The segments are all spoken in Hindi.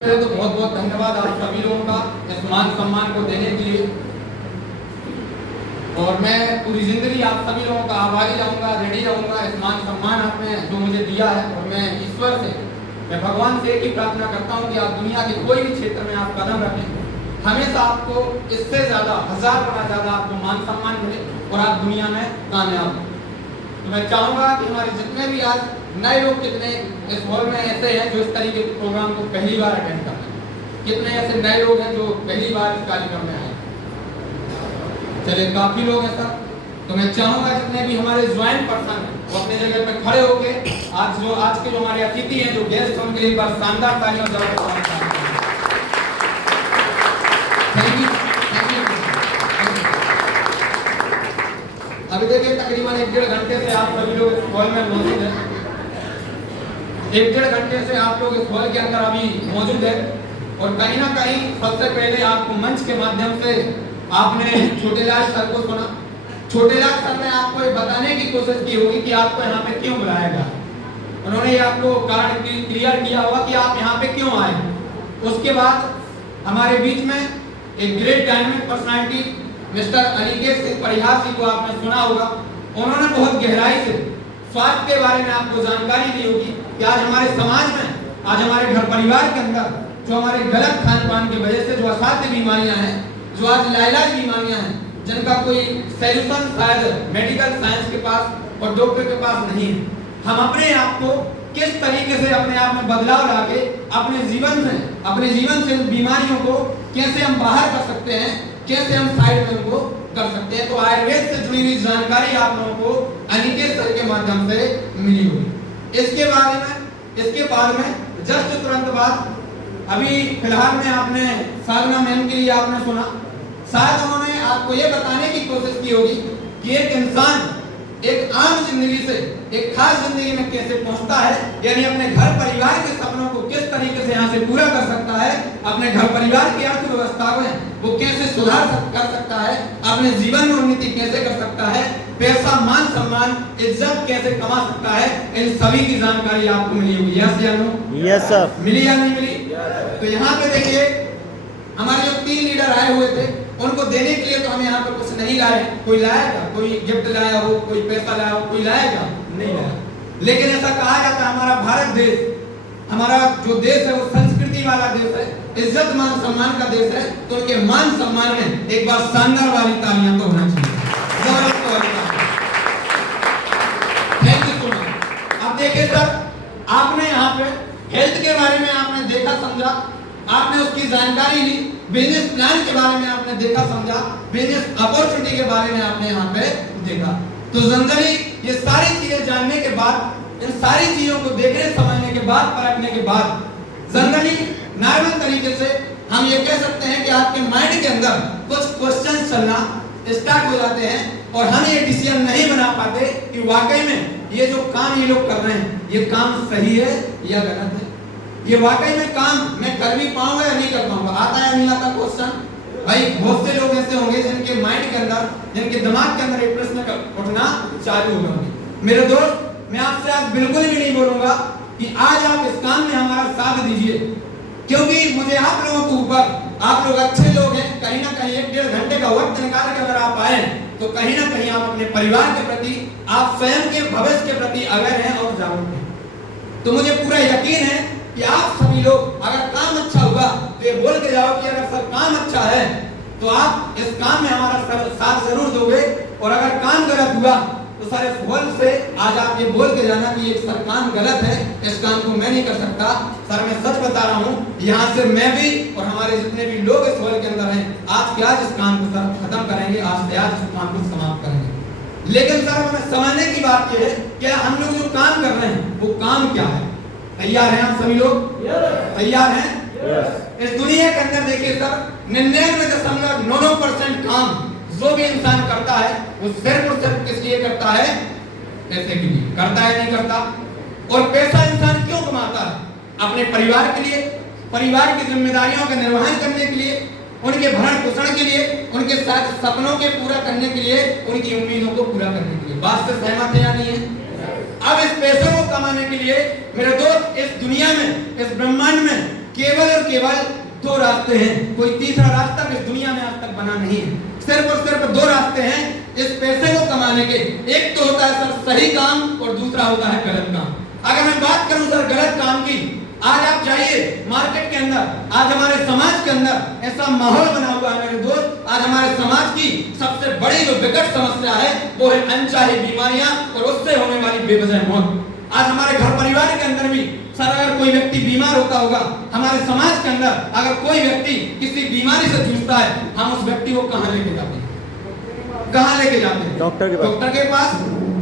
पहले तो बहुत बहुत धन्यवाद आप सभी लोगों का इस मान सम्मान को देने के लिए। और मैं पूरी जिंदगी आप सभी लोगों का आभारी रहूंगा, रेडी रहूंगा। इस मान सम्मान आपने जो मुझे दिया है, और मैं ईश्वर से, मैं भगवान से एक ही प्रार्थना करता हूं कि आप दुनिया के कोई भी क्षेत्र में आप कदम रखें, हमेशा आपको इससे ज़्यादा, 1000 गुना ज़्यादा आपको मान सम्मान मिले और आप दुनिया में कामयाब हो। तो मैं चाहूँगा कि हमारे जितने भी आज नए लोग, कितने इस हॉल में ऐसे हैं जो इस तरीके के प्रोग्राम को पहली बार अटेंड कर रहे हैं, कितने ऐसे नए लोग हैं जो पहली बार इस कार्यक्रम में आए। चलिए, काफी लोग हैं सर। तो मैं चाहूंगा जितने भी हमारे ज्वाइन पर्सन हैं वो अपने जगह पर खड़े होके आज के जो हमारे अतिथि हैं, जो गेस्ट, उनके लिए एक बार शानदार तालियों से थैंक यू। अभी देखिए, तकरीबन 1-1.5 घंटे से आप सभी लोग इस हॉल में मौजूद हैं। 1-1.5 घंटे से आप लोग इस हॉल के अंदर अभी मौजूद है, और कहीं ना कहीं सबसे पहले आपको मंच के माध्यम से आपने छोटेलाल सर को सुना। छोटेलाल सर ने आपको ये बताने की कोशिश की होगी कि आपको यहाँ पे क्यों बुलाया गया। उन्होंने ये आपको कारण क्लियर किया होगा कि आप यहाँ पे क्यों आए। उसके बाद हमारे बीच में एक great dynamic personality mister Aniket Singh Parihar ji को आपने सुना होगा। उन्होंने बहुत गहराई से स्वास्थ्य के बारे में आपको जानकारी दी होगी कि आज हमारे समाज में, आज हमारे घर परिवार के अंदर जो हमारे गलत खान पान की वजह से जो असाध्य बीमारियां हैं, जो आज लाइलाज बीमारियां हैं, जिनका कोई सॉल्यूशन शायद मेडिकल साइंस के पास और डॉक्टर के पास नहीं है, हम अपने आप को किस तरीके से अपने आप में बदलाव लाके अपने जीवन से बीमारियों को कैसे हम बाहर कर सकते हैं, कैसे हम साइड में उनको कर सकते हैं। तो आयुर्वेद से जुड़ी हुई जानकारी आप लोगों को अनिकेत सर के माध्यम से मिली होगी। इसके बाद में जस्ट तुरंत बाद अभी फिलहाल में आपने साधना मैम के लिए आपने सुना। शायद उन्होंने आपको ये बताने की कोशिश की होगी कि एक इंसान एक आम जिंदगी से एक खास जिंदगी में कैसे पहुंचता है, यानी अपने घर परिवार के सपनों को किस तरीके से यहाँ से पूरा कर सकता है, अपने घर परिवार की अर्थव्यवस्था में वो कैसे सुधार कर सकता है, अपने जीवन में उन्नति कैसे कर सकता है, पैसा, मान सम्मान, इज्जत कैसे कमा सकता है, इन सभी की जानकारी आपको मिली होगी। यस या नो? Yes sir. मिली या नहीं मिली? तो यहाँ पे देखिए, हमारे जो 3 लीडर आए हुए थे, उनको देने के लिए तो हम यहाँ पे कुछ नहीं लाए। कोई लाएगा, कोई गिफ्ट लाया हो, कोई पैसा लाया हो, कोई लाएगा नहीं लाया। लेकिन ऐसा कहा जाता है, हमारा भारत देश, हमारा जो देश है वो संस्कृति वाला देश है, इज्जत मान सम्मान का देश है। तो उनके मान सम्मान में एक बार शानदार वाली तालियां तो होना चाहिए। Thank you so much. अब देखिए सर, आपने यहाँ पे हेल्थ के बारे में आपने देखा समझा, आपने उसकी जानकारी ली, बिजनेस प्लान के बारे में आपने देखा समझा, बिजनेस अपॉर्चुनिटी के बारे में आपने यहाँ पे देखा। तो जनरली ये सारी चीजें जानने के बाद, इन सारी चीजों को देखने समझने के बाद, परखने के बाद, जनरली नॉर्मल तरीके से हम ये कह सकते हैं कि आपके माइंड के अंदर कुछ क्वेश्चन चलना स्टार्ट हो जाते हैं, और हम ये डिसीजन नहीं बना पाते कि वाकई में ये जो काम ये लोग कर रहे हैं, ये काम सही है या गलत है, ये वाकई में काम मैं कर भी पाऊंगा या नहीं कर पाऊंगा। आता है नहीं आता क्वेश्चन? भाई बहुत से लोग ऐसे होंगे जिनके माइंड के अंदर, जिनके दिमाग के अंदर एक प्रश्न उठना चालू हो गए। मेरे दोस्त, मैं आपसे आज बिल्कुल भी नहीं बोलूंगा कि आज आप इस काम में हमारा साथ दीजिए, क्योंकि मुझे आप लोगों के ऊपर, आप लोग अच्छे लोग हैं, कहीं ना कहीं 1-1.5 घंटे का वक्त निकाल के अगर आप आए तो कहीं ना कहीं आप अपने परिवार के प्रति, आप स्वयं के भविष्य के प्रति अवेयर हैं और जागरूक हैं। तो मुझे पूरा यकीन है कि आप सभी लोग अगर काम अच्छा हुआ तो ये बोल के जाओ कि अगर सर काम अच्छा है तो आप इस काम में हमारा साथ जरूर दोगे, और अगर काम गलत हुआ तो सर इस हॉल से आज आप ये बोल के जाना कि ये सर काम गलत है, इस काम को मैं नहीं कर सकता। सर मैं सच बता रहा हूँ, यहाँ से मैं भी और हमारे जितने भी लोग इस हॉल के अंदर हैं, आज के आज इस काम को सर खत्म करेंगे, आज से आज इस काम को समाप्त करेंगे। लेकिन सर हमें समझने की बात यह है कि हम लोग जो काम कर रहे हैं वो काम क्या है। तैयार हैं आप सभी लोग? तैयार हैं? इस दुनिया के अंदर देखिए सर, 99.99% काम जो भी इंसान करता है वो सिर्फ और सिर्फ किस लिए करता है? पैसे के लिए। करता है नहीं करता? और पैसा इंसान क्यों कमाता है? अपने परिवार के लिए, परिवार की जिम्मेदारियों का निर्वहन करने के लिए, उनके भरण पोषण के लिए, उनके साथ सपनों के पूरा करने के लिए, उनकी उम्मीदों को पूरा करने के लिए। बात से सहमत है या नहीं है? अब इस पैसे को कमाने के लिए मेरे दोस्त, इस दुनिया में, इस ब्रह्मांड में केवल और केवल दो रास्ते हैं, कोई तीसरा रास्ता इस दुनिया में आज तक बना नहीं है। सिर्फ और सिर्फ दो रास्ते हैं इस पैसे को कमाने के। एक तो होता है सर सही काम और दूसरा होता है गलत काम। अगर मैं बात करूं सर गलत काम की, आज आप जाइए मार्केट के अंदर, आज हमारे समाज के अंदर ऐसा माहौल बना हुआ है मेरे दोस्त, आज हमारे समाज की सबसे बड़ी जो विकट समस्या है वो है अनचाही बीमारियां और उससे होने वाली बेवजह मौत। आज हमारे घर परिवार के अंदर भी सर अगर कोई व्यक्ति बीमार होता होगा, हमारे समाज के अंदर अगर कोई व्यक्ति किसी बीमारी से जूझता है, हम उस व्यक्ति को कहां लेके जाते हैं? कहां लेके जाते हैं? डॉक्टर के पास,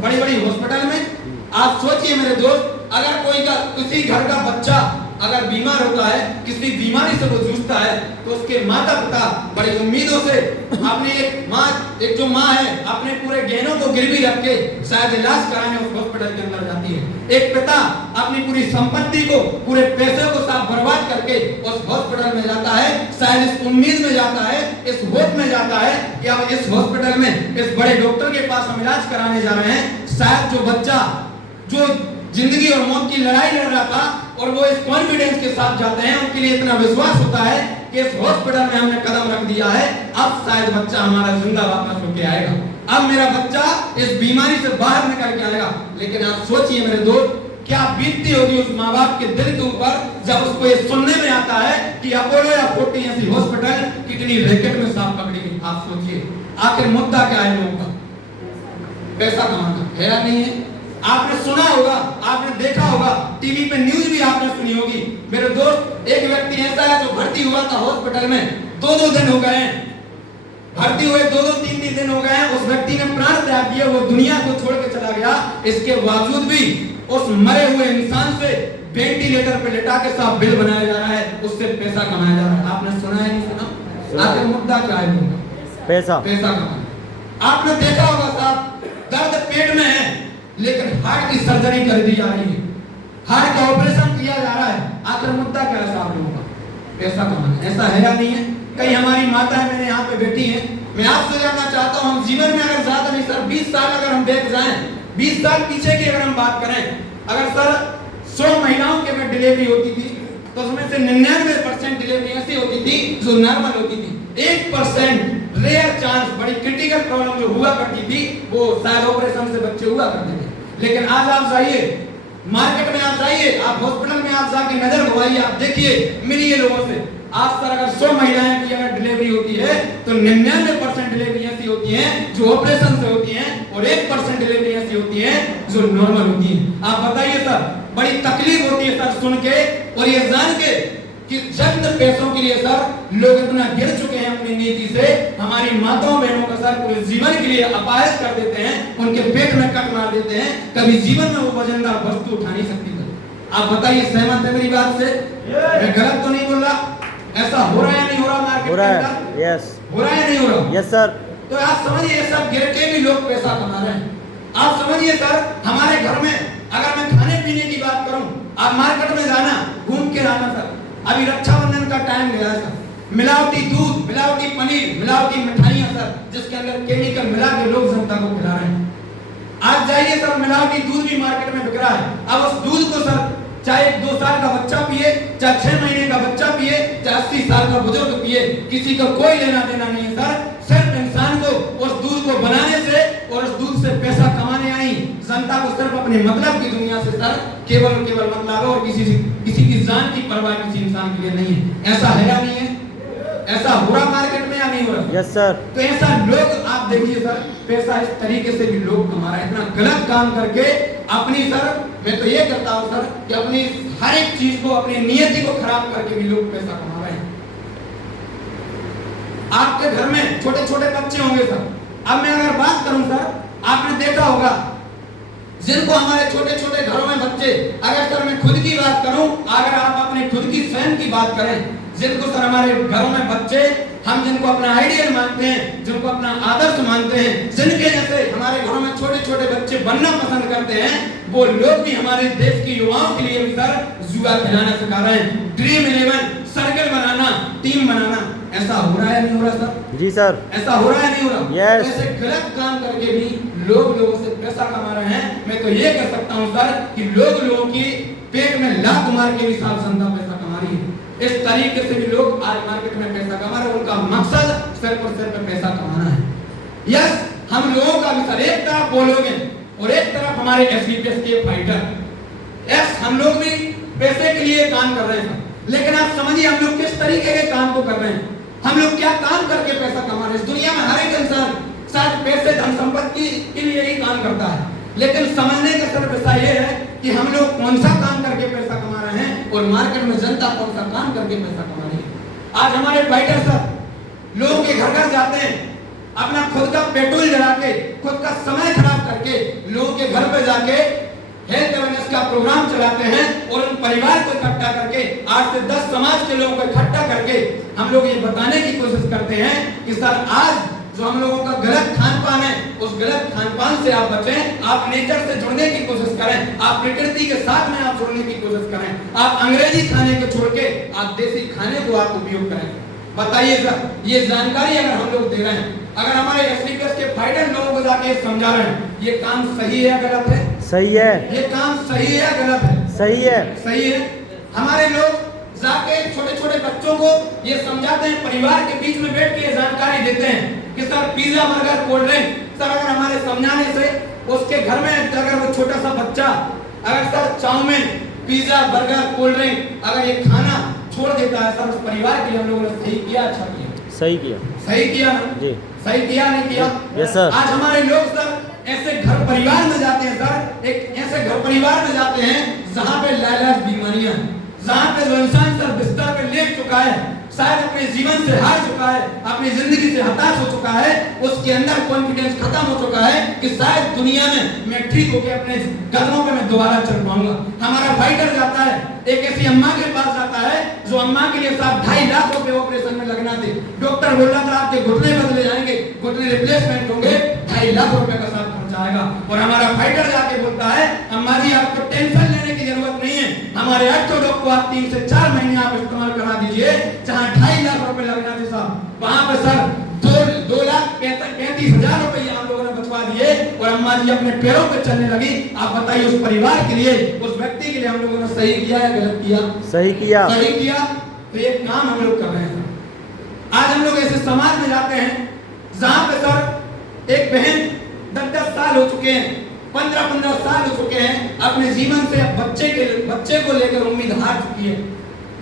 बड़ी बड़ी हॉस्पिटल में। आप सोचिए मेरे दोस्त, अगर किसी घर का बच्चा अगर बीमार होता है, किसी बीमारी से वो जूझता है, तो उसके माता पिता बड़ी उम्मीदों से अपनी एक जो माँ है अपने पूरे गहनों को गिरवी रख के शायद इलाज कराने उस हॉस्पिटल के अंदर जाती है। एक पिता अपनी पूरी संपत्ति को, पूरे पैसे को साफ बर्बाद करके उस हॉस्पिटल में जाता है, शायद इस उम्मीद में जाता है, इस होप में जाता है कि अब इस हॉस्पिटल में इस बड़े डॉक्टर के पास हम इलाज कराने जा रहे हैं। शायद जो बच्चा जो जिंदगी और मौत की लड़ाई लड़ रहा था और वो इस कॉन्फिडेंस के साथ जाते हैं, उनके लिए इतना विश्वास होता है कि इस हॉस्पिटल में हमने कदम रख दिया है, अब शायद बच्चा हमारा जिंदा वापस होके आएगा, अब मेरा बच्चा इस बीमारी से बाहर निकल के आएगा। लेकिन आप सोचिए मेरे दोस्त, क्या बीतती होगी उस माँ बाप के दिल के ऊपर जब उसको ये सुनने में आता है कि अपोलो या फोर्टी ऐसी हॉस्पिटल कितनी रैकेट में सांप पकड़ी गई। आप सोचिए आखिर मुद्दा क्या है लोगों का? पैसा कमाना है या नहीं है? आपने सुना होगा, आपने देखा होगा, टीवी पे न्यूज भी आपने सुनी होगी। मेरे दोस्त, एक व्यक्ति ऐसा है जो भर्ती हुआ था हॉस्पिटल में, 2-2 दिन हो गए हैं भर्ती हुए, 2-2 3-3 दिन हो गए हैं, उस व्यक्ति ने प्राण त्याग दिया, वो दुनिया को छोड़ के चला गया। इसके बावजूद भी उस मरे हुए इंसान से वेंटिलेटर पे लेटा के साहब बिल बनाया जा रहा है, उससे पैसा कमाया जा रहा है। आपने सुना है नहीं सुना? आखिर मुद्दा क्या है लोगों का? पैसा कमाना। आपने देखा होगा साहब, दर्द पेट में है लेकिन हार्ट की सर्जरी कर दी जा रही है, हार्ट का ऑपरेशन किया जा रहा है। आखिर मुद्दा क्या है साहब लोगों का? पैसा कमाना। ऐसा है या नहीं है? कई हमारी माताएं मेरे यहाँ पे बैठी हैं, मैं आपसे जानना चाहता हूँ, हम जीवन में अगर ज्यादा नहीं सर 20 साल अगर हम देख जाएं, 20 साल पीछे की अगर हम बात करें, अगर सर 100 महिलाओं की अगर डिलीवरी होती थी तो उसमें से 99% डिलीवरी ऐसी होती थी जो नॉर्मल होती थी। 1% रेयर चांस, बड़ी क्रिटिकल प्रॉब्लम जो हुआ करती थी वो शायद ऑपरेशन से बच्चे हुआ करते थे। लेकिन आज आप जाइए मार्केट में, आप जाइए, आप हॉस्पिटल में आप जाके नजर घुमाइए, आप देखिए, मिलिए लोगों से। आज सर अगर 100 महिलाएं की अगर डिलीवरी होती है तो 99% डिलीवरी ऐसी होती हैं जो ऑपरेशन से होती हैं और 1% डिलीवरी ऐसी होती है जो नॉर्मल होती है। आप बताइए सर, बड़ी तकलीफ होती है सर सुन के और ये जान के कि चंद पैसों के लिए सर लोग इतना गिर चुके हैं अपनी नीति से, हमारी माताओं बहनों का सर पूरे जीवन के लिए अपाहिज कर देते हैं, उनके पेट में कट मार देते हैं, कभी जीवन में वो वजनदार वस्तु उठा नहीं सकती। आप बताइए, सहमत है मेरी बात से? मैं गलत तो नहीं बोल रहा? ऐसा हो रहा है नहीं हो रहा मार्केट के अंदर? यस हो रहा है नहीं हो रहा? Yes sir. तो आप समझिए सब गिर के भी लोग पैसा कमा रहे हैं। आप समझिए सर, हमारे घर में अगर मैं खाने पीने की बात करूं, आप मार्केट में जाना, घूम के आना सर, अभी रक्षाबंधन का टाइम गया है सर, मिलावटी दूध, मिलावटी पनीर, मिलावटी मिठाइयां सर, जिसके अंदर केमिकल मिला के लोग जनता को खिला रहे हैं। आज जाइए सर, मिलावटी दूध भी मार्केट में बिक रहा है। अब उस दूध को सर चाहे 2 साल का बच्चा पिए, चाहे 6 महीने का बच्चा पिए, चाहे 80 साल का बुजुर्ग पिए, किसी का कोई लेना देना नहीं है सर। सिर्फ इंसान को उस दूध को बनाने से और उस दूध से पैसा कमाने आई जनता को सिर्फ अपने मतलब की दुनिया से सर केवल और केवल मतलब है और किसी की जान की परवाह किसी इंसान के लिए नहीं है। ऐसा है या नहीं है? ऐसा हो रहा मार्केट में या नहीं हो रहा? Yes sir. तो ऐसा लोग आप देखिए सर, पैसा इस तरीके से भी लोग कमा रहे हैं, इतना गलत काम करके अपनी सर, मैं तो ये करता हूँ सर कि अपनी हर एक चीज को, अपनी नियति को खराब करके भी लोग पैसा कमा रहे हैं। आपके घर में छोटे छोटे बच्चे होंगे सर, अब मैं अगर बात करूं सर, आपने देखा होगा जिनको हमारे छोटे छोटे घरों में बच्चे, अगर सर मैं खुद की बात करूं, अगर आप अपने खुद की स्वयं की बात करें, जिनको सर हमारे घरों में बच्चे, हम जिनको अपना आइडियल मानते हैं, जिनको अपना आदर्श मानते हैं, जिनके जैसे हमारे घरों में छोटे छोटे बच्चे बनना पसंद करते हैं, वो लोग भी हमारे देश के युवाओं के लिए भी सर जुआ खिलाना सिखा रहे हैं। ड्रीम 11 सर्कल बनाना, टीम बनाना, ऐसा हो रहा है नहीं हो रहा सर? जी सर। ऐसा हो रहा है नहीं हो रहा? यस। ऐसे गलत काम करके भी लोग लोगों से पैसा कमा रहे हैं। मैं तो ये कह सकता हूँ सर कि लोगों की पेट में लात मार के भी साफ जनता पैसा कमा रही है। इस तरीके से भी लोग आज मार्केट में पैसा कमा रहे हैं। उनका मकसद सिर्फ और सिर्फ पैसा कमाना है। यस, हम लोगों का भी सर एक तरफ बोलोगे और एक तरफ हमारे एसडीपीएस के फाइटर, यस हम लोग भी पैसे के लिए काम कर रहे हैं, लेकिन आप समझिए हम लोग किस तरीके के काम को कर रहे हैं। हम लोग क्या काम करके पैसा कमा रहे हैं। इस दुनिया में हर एक इंसान शायद पैसे धन संपत्ति के लिए ही काम करता है, लेकिन समझने का सिर्फ ऐसा ये है कि हम लोग कौन सा काम करके पैसा कमा रहे हैं और मार्केट में जनता कौन सा काम करके पैसा कमा रही है। आज हमारे फाइटर सब लोगों के घर घर जाते हैं, अपना खुद का पेट्रोल जला के, खुद का समय खराब करके लोगों के घर पे जाके हेल्थ अवेयरनेस का प्रोग्राम चलाते हैं और उन परिवार को इकट्ठा करके 8 से 10 समाज के लोगों को इकट्ठा करके हम लोग ये बताने की कोशिश करते हैं कि सर आज जो हम लोगों का गलत खान पान है, उस गलत खान पान से आप बचें, आप नेचर से जुड़ने की कोशिश करें, आप प्रकृति के साथ में आप जुड़ने की कोशिश करें, आप अंग्रेजी खाने को छोड़ के आप देसी खाने को आप उपयोग करें। बताइए सर, ये जानकारी अगर हम लोग दे रहे हैं, अगर हमारे एसडीपीएस के फाइटर लोगों को जाके समझा रहे हैं, ये काम सही है या गलत है? सही है। ये काम सही है या गलत है? सही है। सही है। हमारे लोग जाके छोटे छोटे बच्चों को ये समझाते हैं, परिवार के बीच में बैठ के जानकारी देते हैं कि sir pizza burger cold drink, sir अगर हमारे समझाने से उसके घर में अगर वो छोटा सा बच्चा अगर sir chowmein pizza burger cold drink अगर ये खाना छोड़ देता है, सर उस परिवार के लिए हम लोगों ने सही किया, अच्छा किया? सही किया। सही किया ना जी? सही किया नहीं किया? Yes sir. आज हमारे लोग सर ऐसे घर परिवार में जाते हैं सर, एक ऐसे घर परिवार में जाते हैं जहाँ पे लाइलाज बीमारियां, जहाँ पे जो इंसान सर बिस्तर पे लेट चुका है, शायद अपने जीवन से हार चुका है, अपनी जिंदगी से हताश हो चुका है, उसके अंदर कॉन्फिडेंस खत्म हो चुका है कि शायद दुनिया में मैं ठीक होकर अपने कदमों पे मैं दोबारा चल पाऊंगा। हमारा फाइटर जाता है, एक ऐसी अम्मा के पास जाता है जो अम्मा के लिए साहब 2.5 लाख रुपए ऑपरेशन में लगना थे। डॉक्टर बोल रहा था आपके घुटने बदले जाएंगे, घुटने रिप्लेसमेंट होंगे, 2.5 लाख रुपए का साथ खर्चा आएगा। और हमारा फाइटर जाके बोलता है अम्मा जी आपको टेंशन लेने की जरूरत नहीं है, हमारे ऑर्थोडॉक्स को आप 3 से 4 महीने आप इस्तेमाल करा दीजिए, जहाँ 2.5 लाख रुपए लगना थे साहब, वहां पे सर 2,35,000 रुपए हम लोगों ने बचवा दिए और अम्मा जी अपने पैरों पे चलने लगी। आप बताइए उस परिवार के लिए, उस व्यक्ति के लिए हम लोगों ने सही किया या गलत किया? सही किया। सही किया। तो ये काम हम लोग कर रहे हैं। आज हम लोग ऐसे समाज में जाते हैं जहां पे सर एक बहन 10-10 साल हो चुके हैं, 15-15 साल हो चुके हैं, अपने जीवन से बच्चे को लेकर उम्मीद हार चुकी है,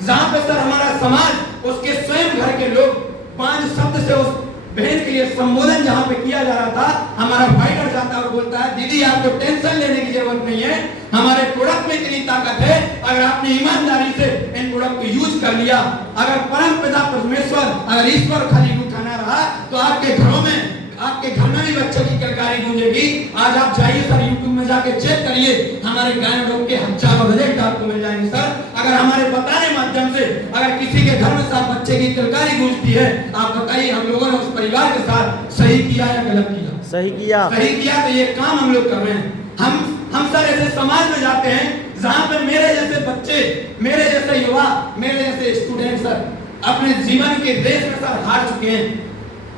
जहां पे सर हमारा समाज उसके स्वयं घर के लोग 5 शब्द से उस बहन के लिए संबोधन जहां पे किया जा रहा था, हमारा फाइटर जाता है और बोलता है दीदी आपको टेंशन लेने की जरूरत नहीं है, हमारे प्रोडक्ट में इतनी ताकत है, अगर आपने ईमानदारी से इन प्रोडक्ट को यूज कर लिया, अगर परम पिता परमेश्वर अगर ईश्वर खाली उठाना रहा तो आपके घरों में आपके घर में भी बच्चों की किलकारी गूंजेगी। आज आप जाइए सर यूट्यूब में जाके चेक करिए, हमारे गायनों के हजारों रिजल्ट आपको मिल जाएंगे सर। अगर हमारे बताने माध्यम से अगर किसी के घर में साथ बच्चे की किलकारी गूंजती है, आप बताइए हम लोगों ने उस परिवार के साथ सही किया या गलत किया? सही किया। सही किया। तो ये काम हम लोग कर रहे हैं। हम सर ऐसे समाज में जाते हैं जहाँ पे मेरे जैसे बच्चे, मेरे जैसे युवा, मेरे जैसे स्टूडेंट सर अपने जीवन के रेस में सर हार चुके हैं,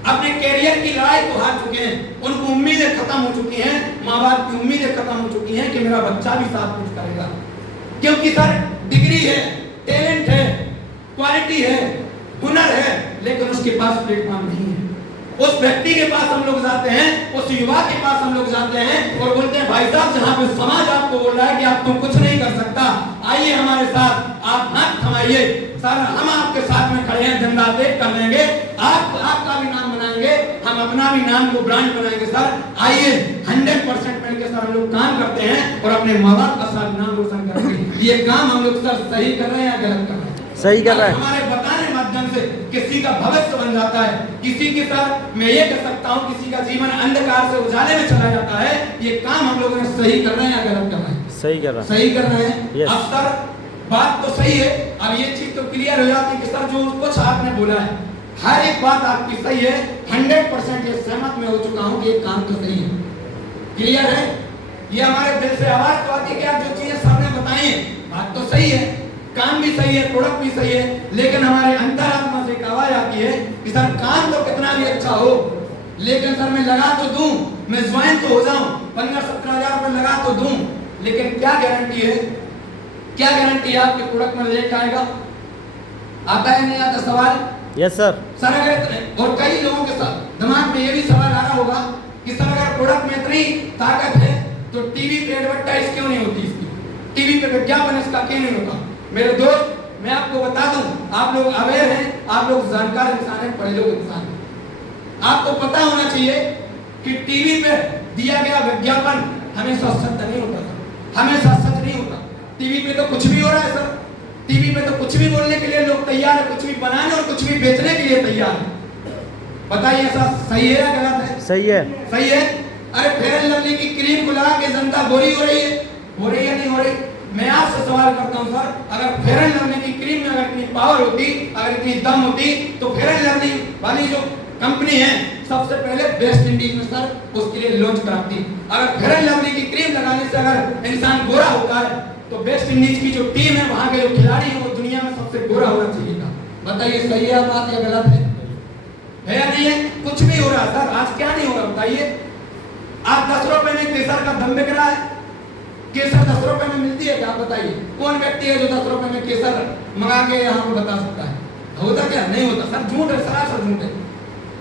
अपने कैरियर की लड़ाई को हार चुके हैं, उनको उम्मीदें खत्म हो चुकी हैं, माँ बाप की उम्मीदें खत्म हो चुकी हैं कि मेरा बच्चा भी साथ कुछ करेगा, क्योंकि सर डिग्री है, टैलेंट है, क्वालिटी है, हुनर है, लेकिन उसके पास प्लेटफॉर्म नहीं है। उस व्यक्ति के पास हम लोग जाते हैं, उस युवा के पास हम लोग जाते हैं और बोलते हैं भाई साहब जहाँ पे समाज आपको बोल रहा है कि आप तो कुछ नहीं कर सकता, आइए हमारे साथ, आप हाथ थमाइए सर, हम आपके साथ में खड़े हैं, झंडा देख कर लेंगे, आपका भी नाम बनाएंगे, हम अपना भी नाम को ब्रांड बनाएंगे सर, आइए 100% मिलकर सर हम लोग काम करते हैं और अपने माँ बाप का साथ नाम रोशन करेंगे। ये काम हम लोग सर सही कर रहे हैं या गलत कर रहे हैं? सही कर रहे हैं। हमारे बताने माध्यम से किसी का भविष्य बन जाता है, किसी के साथ मैं ये कह सकता हूँ किसी का जीवन अंधकार से उजाले में चला जाता है, ये काम हम लोगों ने सही कर रहे हैं या गलत कर रहे हैं? सही कर रहे हैं। सही कर रहे हैं। अब सर बात तो सही है, अब ये चीज तो क्लियर हो जाती है कि सर जो कुछ आपने बोला है हर एक बात आपकी सही है, 100% ये सहमत में हो चुका हूँ कि ये काम तो सही है, क्लियर है। ये हमारे दिल से आवाज तो आती है कि आप जो चीजें सामने बताई बात तो सही है, काम भी सही है, प्रोडक्ट भी सही है, लेकिन हमारे अंतरात्मा से एक आवाज आती है कि सर काम तो कितना भी अच्छा हो, लेकिन सर मैं लगा तो दूं, मैं ज्वाइन तो हो जाऊं, 15-17 हजार रुपए लगा तो दूं, लेकिन क्या गारंटी है, क्या गारंटी है आपके प्रोडक्ट में रिजल्ट आएगा? आता है नहीं आता सवाल? Yes sir. सर अगर और कई लोगों के साथ दिमाग में ये भी सवाल आ रहा होगा कि सर अगर प्रोडक्ट में इतनी ताकत है तो टीवी पे एडवर्टाइज क्यों नहीं होती इसकी, टीवी पे विज्ञापन इसका क्यों नहीं होता? मेरे दोस्त मैं आपको बता दूं, आप लोग अवेयर हैं, आप लोग जानकार इंसान हैं, पढ़े लोग इंसान हैं, आपको पता होना चाहिए कि टीवी पे दिया गया विज्ञापन हमेशा सत्य नहीं होता सर, हमेशा सच नहीं होता। टीवी पे तो कुछ भी हो रहा है सर, टीवी पे तो कुछ भी बोलने के लिए लोग तैयार है, कुछ भी बनाने और कुछ भी बेचने के लिए तैयार है। बताइए ऐसा सही है या गलत है? सही है। सही है। अरे फेयर एंड लवली की क्रीम को लगा के जनता गोरी हो रही है, हो रही है नहीं हो रही? मैं आपसे सवाल करता हूं सर, अगर फेयर एंड लवली की क्रीम में अगर इतनी पावर होती, अगर इतनी दम होती, तो फेयर एंड लवली वाली जो कंपनी है सबसे पहले वेस्ट इंडीज में सर उसके लिए लॉन्च कराती। अगर फेयर एंड लवली की क्रीम लगाने से अगर इंसान गोरा होता है तो वेस्ट इंडीज की जो टीम है, वहां के जो खिलाड़ी हैं, वो दुनिया में सबसे गोरा होना चाहिए था। बताइए सही है बात या गलत है? है या नहीं है? कुछ भी हो रहा सर, आज क्या नहीं हो रहा बताइए? आज 10 रुपए में केसर का दम बिक रहा है, केसर 10 रुपए में मिलती है क्या? आप बताइए कौन व्यक्ति है जो 10 रुपए में केसर मंगा के यहाँ पे बता सकता है? होता क्या? नहीं होता सर, झूठ है, सरासर झूठ है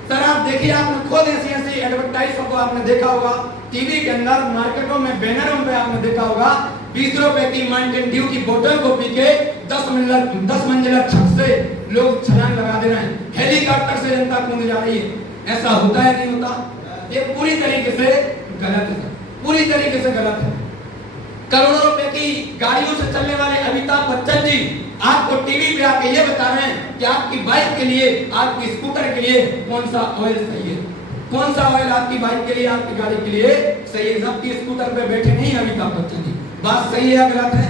सर। आप देखिए, आपने खुद ऐसी एडवर्टाइज को आपने देखा होगा टीवी के अंदर, मार्केटों में, बैनरों पे आपने देखा होगा 20 रुपए की माउंटेन ड्यू की बोतल को पी के 10 मंजिला छत से लोग छलांग लगा दे रहे हैं, हेलीकॉप्टर से जनता कूद जा रही है। ऐसा होता है नहीं होता? ये पूरी तरीके से गलत है, पूरी तरीके से गलत है। करोड़ों रुपए की गाड़ियों से चलने वाले अमिताभ बच्चन जी आपको टीवी पे आके ये बता रहे हैं कि आपकी बाइक के लिए, आपकी स्कूटर के लिए कौन सा ऑयल सही है, कौन सा ऑयल आपकी बाइक के लिए, आपकी गाड़ी के लिए सही है। सबकी स्कूटर पे बैठे नहीं अमिताभ बच्चन जी। बात सही है या गलत है?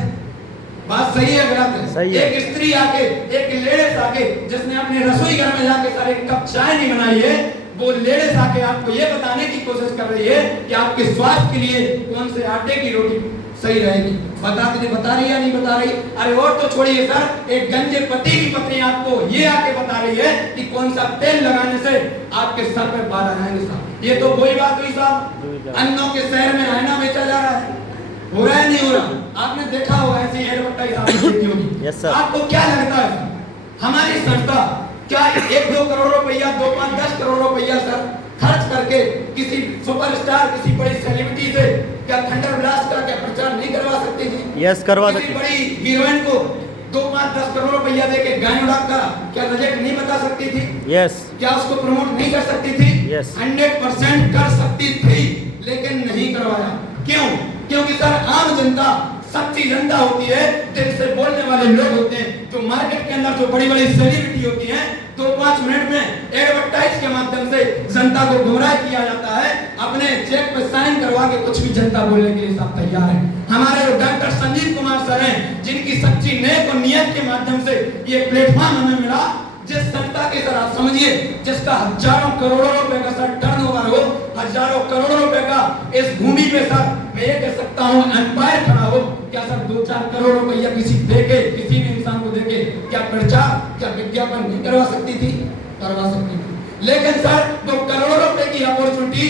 बात सही है गलत है? सही है। एक स्त्री आके, एक लेडीज आके जिसने अपने रसोई घर में जाके सर एक कप चाय नहीं बनाई है, वो लेडीज आके आपको ये बताने की कोशिश कर रही है कि आपके स्वास्थ्य के लिए कौन से आटे की रोटी सही रहेगी। बता रही है या नहीं बता रही? अरे और तो छोड़िए सर, एक गंजे पति की पत्नी आपको ये आके बता रही है कि कौन सा तेल लगाने से आपके सर पे बाल आ जाएंगे साहब। ये तो वही बात हुई साहब, अन्नों के शहर में आईना बेचा जा रहा है, हो रहा है नहीं हो रहा? आपने देखा होगा ऐसी एडवर्टाइज आपने देखी होगी। Yes sir. आपको क्या लगता है हमारी संस्था क्या 1-2 करोड़ रुपया, 2-5-10 करोड़ रुपया सर खर्च करके किसी सुपरस्टार, किसी बड़ी सेलिब्रिटी से क्या थंडर ब्लास्ट का क्या प्रचार नहीं करवा सकती थी? यस करवा सकती। किसी बड़ी हीरोइन को 2-5-10 करोड़ रुपया देके गायन का क्या रिजेक्ट नहीं बता सकती थी? यस। क्या उसको प्रमोट नहीं कर सकती थी? यस। 100% कर सकती थी, लेकिन नहीं करवाया। क्यों? क्योंकि सर आम जनता, सच्ची जनता होती है, दिल से बोलने वाले लोग होते हैं। जो मार्केट के अंदर जो बड़ी बड़ी सेलिब्रिटी होती हैं, 2-5 मिनट में एडवर्टाइज के माध्यम से जनता को गुमराह किया जाता है, अपने चेक पे साइन करवा के कुछ भी जनता बोलने के लिए सब तैयार है। हमारे जो डॉक्टर संजीव कुमार सर हैं, जिनकी सच्ची नेक और नियत के माध्यम से ये प्लेटफॉर्म हमें मिला, जिस संस्था के सर आप समझिए जिसका हजारों करोड़ों रुपए का सर टर्नओवर हो, हजारों करोड़ों रुपए का इस भूमि पे सर मैं ये कह सकता हूँ एम्पायर खड़ा हो, क्या सर 2-4 करोड़ रुपया किसी देके, किसी भी इंसान को देके क्या प्रचार, क्या विज्ञापन नहीं करवा सकती थी? करवा सकती थी। लेकिन सर वो करोड़ों रुपए की अपॉर्चुनिटी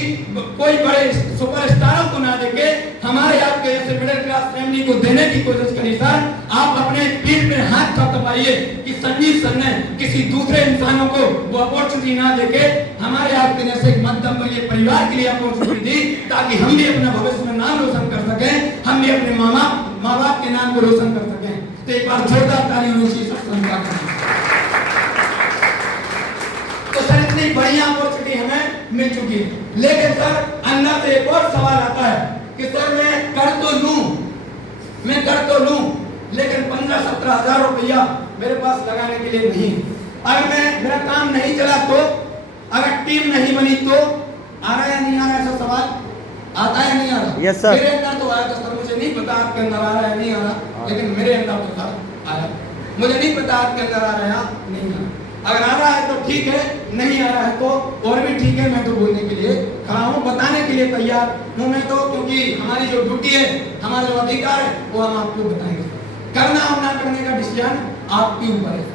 कोई बड़े सुपरस्टारों को ना देके हमारे आपके जैसे मिडिल क्लास फैमिली को देने की कोशिश करी। सर आप अपने पीठ पे हाथ थपथपाइए कि संजीव सर ने किसी दूसरे इंसानों को वो अपॉर्चुनिटी ना देके हमारे आपके जैसे मध्यम वर्गीय परिवार के लिए अपॉर्चुनिटी दी, ताकि हम भी अपना भविष्य में नाम रोशन कर सकें, हम भी अपने माँ बाप के नाम को रोशन कर सकें। तो एक बार जोरदार ताली होनी चाहिए सब संस्था के। तो सर इतनी बढ़िया अपॉर्चुनिटी हमें मिल चुकी है, लेकिन सर अंदर से एक और सवाल आता है कि सर मैं कर तो लूं, लेकिन 15-17 हजार रुपया मेरे पास लगाने के लिए नहीं। अगर मेरा काम नहीं चला तो, अगर टीम नहीं बनी तो, आ रहा है नहीं आ रहा ऐसा सवाल आता है नहीं आ रहा? Yes sir. मेरे अंदर तो आया था सर, मुझे नहीं पता आपके अंदर आ रहा है नहीं आ रहा, लेकिन मेरे अंदर तो सर आया। मुझे नहीं पता आपके अंदर आ रहा है या नहीं आ रहा। अगर आ रहा है तो ठीक है, नहीं आ रहा है तो और भी ठीक है। मैं तो बोलने के लिए खड़ा हूँ, बताने के लिए तैयार हूँ मैं तो, क्योंकि हमारी जो ड्यूटी है, हमारा जो अधिकार है वो हम आपको बताएंगे। करना और ना करने का डिसीजन आपके ऊपर है,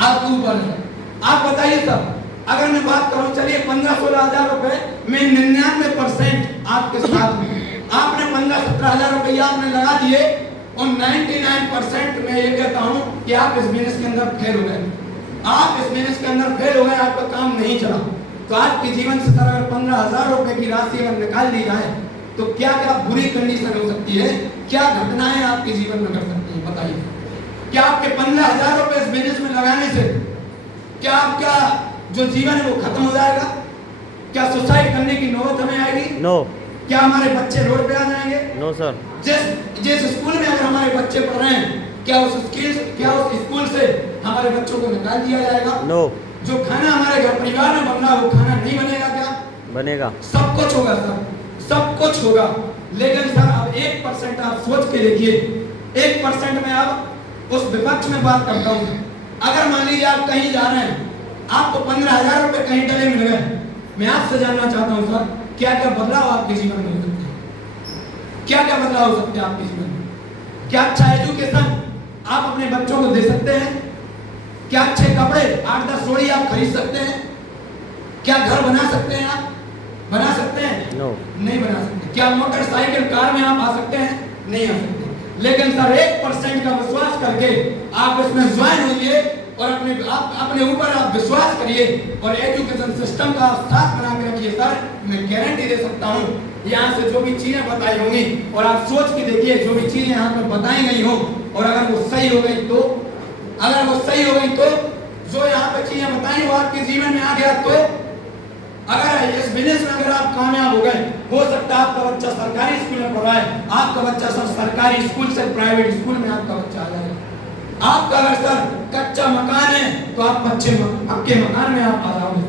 आपके ऊपर है। आप बताइए सर, अगर मैं बात करूँ, चलिए 15-16 हजार रुपए में 99% आपके साथ में, आपने 15-17 हजार रुपया आपने लगा दिए, और 99% मैं ये कहता हूं कि आप इस बिजनेस के अंदर फेल हो गए। आप इस बिजनेस के अंदर फेल हो गए, आपका काम नहीं चला। तो आपके जीवन से सर अगर 15,000 रुपए की राशि अगर निकाल दी जाए तो क्या क्या बुरी कंडीशन हो सकती है, क्या घटनाएं आपके जीवन में घट सकती हैं, बताइए। क्या आपके 15,000 रुपए इस बिजनेस में लगाने से क्या आपका जो जीवन है वो खत्म हो जाएगा? क्या सुसाइड करने की नौबत हमें आएगी? नो। क्या हमारे बच्चे रोड पे आ जाएंगे? No sir. जिस स्कूल में अगर हमारे बच्चे पढ़ रहे हैं, क्या उस स्कूल से हमारे बच्चों को निकाल दिया जाएगा? नो। जो खाना हमारे घर परिवार में बन रहा है वो खाना नहीं बनेगा क्या? बनेगा। सब कुछ होगा सर, सब कुछ होगा। लेकिन सर अब 1% आप सोच के देखिए, 1% में आप उस विपक्ष में बात करता हूँ। अगर मान लीजिए आप कहीं जा रहे हैं, आपको 15,000 रुपए कहीं डले मिल गए, मैं आपसे जानना चाहता हूँ सर, क्या क्या बदलाव आपके जीवन में हो सकते हैं? क्या क्या बदलाव हो सकते हैं आपके जीवन में? क्या अच्छा एजुकेशन आप अपने बच्चों को दे सकते हैं? क्या अच्छे कपड़े 8-10 जोड़ी आप खरीद सकते हैं? क्या घर बना सकते हैं? आप बना सकते हैं? नो। नहीं बना सकते। क्या मोटरसाइकिल कार में आप आ सकते हैं? नहीं आ सकते। लेकिन सर 1% का विश्वास करके आप इसमें ज्वाइन होइए और अपने ऊपर आप विश्वास करिए और एजुकेशन सिस्टम का साथ बना के रखिए। सर मैं गारंटी दे सकता हूँ, यहाँ से जो भी चीजें बताई होंगी और आप सोच के देखिए, जो भी चीजें यहाँ पर बताई गई हो और अगर वो सही हो गई तो, अगर वो सही हो गई तो, जो यहाँ पे चीजें बताई वो आपके जीवन में आ गया तो, अगर इस बिजनेस में अगर आप कामयाब हो गए, हो सकता है आपका बच्चा सरकारी स्कूल में पढ़ रहा है, आपका बच्चा सर सरकारी स्कूल से प्राइवेट स्कूल में आपका बच्चा आ जाएगा। आपका अगर सर कच्चा मकान है तो आप पक्के मकान में आप आ जाओगे।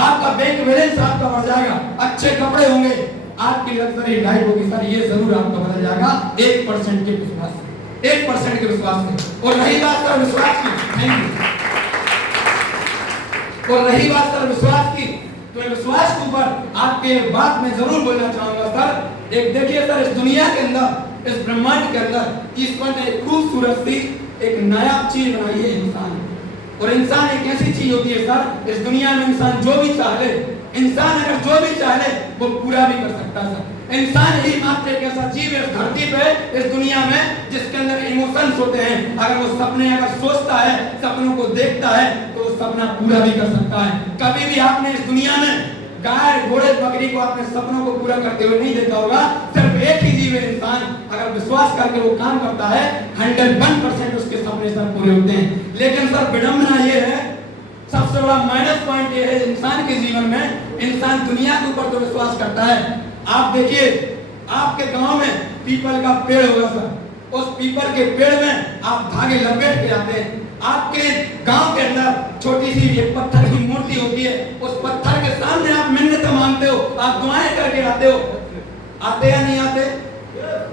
आपका बैंक बैलेंस आपका बढ़ जाएगा, अच्छे कपड़े होंगे, आपकी लग्जरी लाइफ होगी। सर ये जरूर आपका बदल जाएगा 1% के विश्वास से, 1% के विश्वास से। और रही बात सर विश्वास की, थैंक यू। और रही बात सर विश्वास की, तो विश्वास के ऊपर आपके बात में जरूर बोलना चाहूंगा सर। एक देखिए सर, इस दुनिया के अंदर, इस ब्रह्मांड के अंदर ईश्वर ने एक खूबसूरत सी एक नायाब चीज बनाई है, इंसान। और इंसान एक ऐसी चीज होती है सर, इस दुनिया में इंसान जो भी चाहे, इंसान अगर जो भी चाहे वो पूरा भी कर सकता है सर। इंसान ही मात्र एक ऐसा जीव है इस धरती पे, इस दुनिया में, जिसके अंदर इमोशंस होते हैं। अगर वो सपने अगर सोचता है, सपनों को देखता है, तो वो सपना पूरा भी कर सकता है। कभी भी आपने इस दुनिया में गाय घोड़े बकरी को अपने सपनों को पूरा करते हुए नहीं देखा होगा। सिर्फ एक ही जीव है इंसान, अगर विश्वास करके वो काम करता है 101% उसके सपने सर पूरे होते हैं। लेकिन सर विडंबना ये है, सबसे बड़ा माइनस पॉइंट ये है इंसान के जीवन में, इंसान दुनिया के ऊपर तो विश्वास करता है। आप देखिए, आपके गांव में पीपल का पेड़ होगा सर, उस पीपल के पेड़ में आप धागे लपेट के आते हैं। आपके गांव के अंदर छोटी सी एक पत्थर की मूर्ति होती है, उस पत्थर के सामने आप मिन्नत मांगते हो, आप दुआएं करके आते हो। आते या नहीं आते?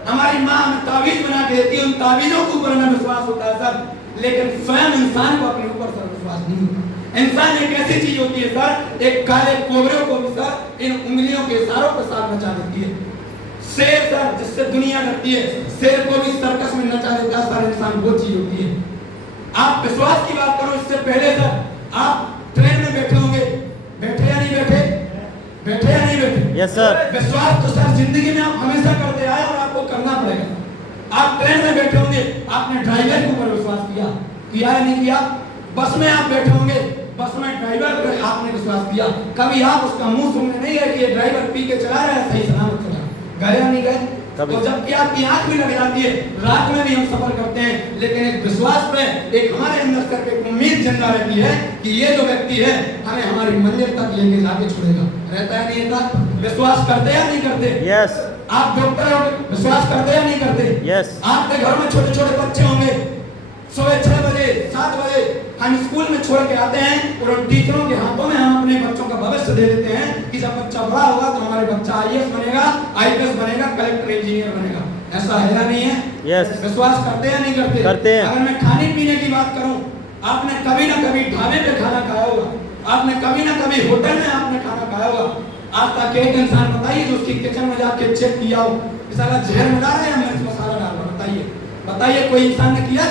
हमारी माँ हमें तावीज बना के देती है, उन तावीजों के ऊपर हमें विश्वास होता है सर। लेकिन स्वयं इंसान को अपने ऊपर सर विश्वास नहीं होता। इंसान एक ऐसी चीज होती है सर, एक काले कोबरे को भी सर इन उंगलियों के इशारों के साथ नचा देती है। शेर सर, जिससे दुनिया डरती है, शेर को भी सर्कस में नचा देता है सर इंसान, वो चीज होती है। आप विश्वास की बात करो, इससे पहले सर आप ट्रेन में बैठे होंगे, बैठे या नहीं बैठे? बैठे या नहीं बैठे? Yes sir. विश्वास तो सर जिंदगी में आप हमेशा करते आए और आपको करना पड़ेगा। आप ट्रेन में बैठे होंगे, आपने ड्राइवर के ऊपर विश्वास किया या नहीं किया? बस में आप बैठे होंगे, बस में ड्राइवर पर आपने विश्वास किया। कभी आप उसका मुंह सुनने नहीं गए कि ये ड्राइवर पी के चला रहा है, सही सलामत चला, गए या नहीं गए? तो जबकि आपकी आंख भी लग जाती है, रात में भी हम सफर करते हैं, लेकिन एक विश्वास पे एक हमारे अंदर सिर्फ एक उम्मीद जिंदा रहती है कि ये जो व्यक्ति है हमें हमारी मंजिल तक लेके जाके छोड़ेगा। रहता है नहीं रहता? विश्वास करते या नहीं करते? यस। आप डॉक्टर हो, विश्वास करते या नहीं करते? यस। आपके घर में छोटे छोटे बच्चे होंगे, सुबह 6 बजे 7 बजे हम स्कूल में छोड़ के आते हैं और उन टीचरों के हाथों में हम अपने बच्चों का भविष्य दे देते हैं कि जब बच्चा बड़ा होगा तो हमारे बच्चा IAS बनेगा, IPS बनेगा, कलेक्टर इंजीनियर बनेगा। ऐसा है या नहीं है? यस। विश्वास करते या नहीं करते? करते हैं। अगर मैं खाने पीने की बात करूं, आपने कभी ना कभी ढाबे पे खाना खाया होगा, आपने कभी ना कभी होटल में आपने खाना खाया होगा। आज तक एक इंसान बताइए जो उसकी किचन में जाके चेक किया हो कि साला जहर मिला रहा है या मिर्च मसाला डाल रहा है? बताइए, बताइए कोई इंसान ने किया?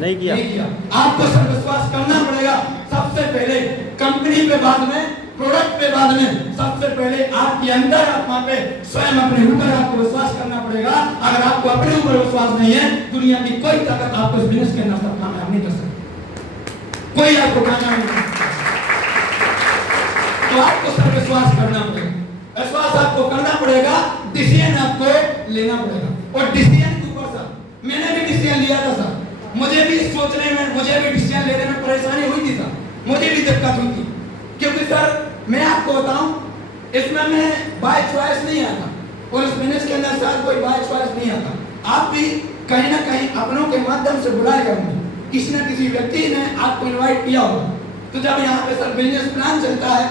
नहीं किया। आपको सर विश्वास करना पड़ेगा सबसे पहले कंपनी पे, बाद में प्रोडक्ट पे बाद में सबसे पहले आपके अंदर आत्मा पे स्वयं अपने ऊपर आपको विश्वास करना पड़ेगा। अगर आपको अपने ऊपर विश्वास नहीं है, दुनिया की कोई ताकत आपको इस बिजनेस के अंदर सब कामयाब नहीं कर सकती, कोई आपको कामयाब नहीं कर सकता। तो आपको सर विश्वास करना पड़ेगा, विश्वास आपको करना पड़ेगा, डिसीजन आपको लेना पड़ेगा। और डिसीजन के ऊपर सर मैंने भी डिसीजन लिया था सर, मुझे भी सोचने में, मुझे भी डिसीजन लेने में परेशानी हुई थी सर, मुझे भी दिक्कत हुई थी, क्योंकि सर मैं आपको बताऊं इसमें मैं बाय चॉइस नहीं आता और इस बिजनेस के अंदर सर कोई बाय चॉइस नहीं आता। आप भी कहीं ना कहीं अपनों के माध्यम से बुलाए गए, किसी न किसी व्यक्ति ने आपको इनवाइट किया होगा। तो जब यहाँ पे सर बिजनेस प्लान चलता है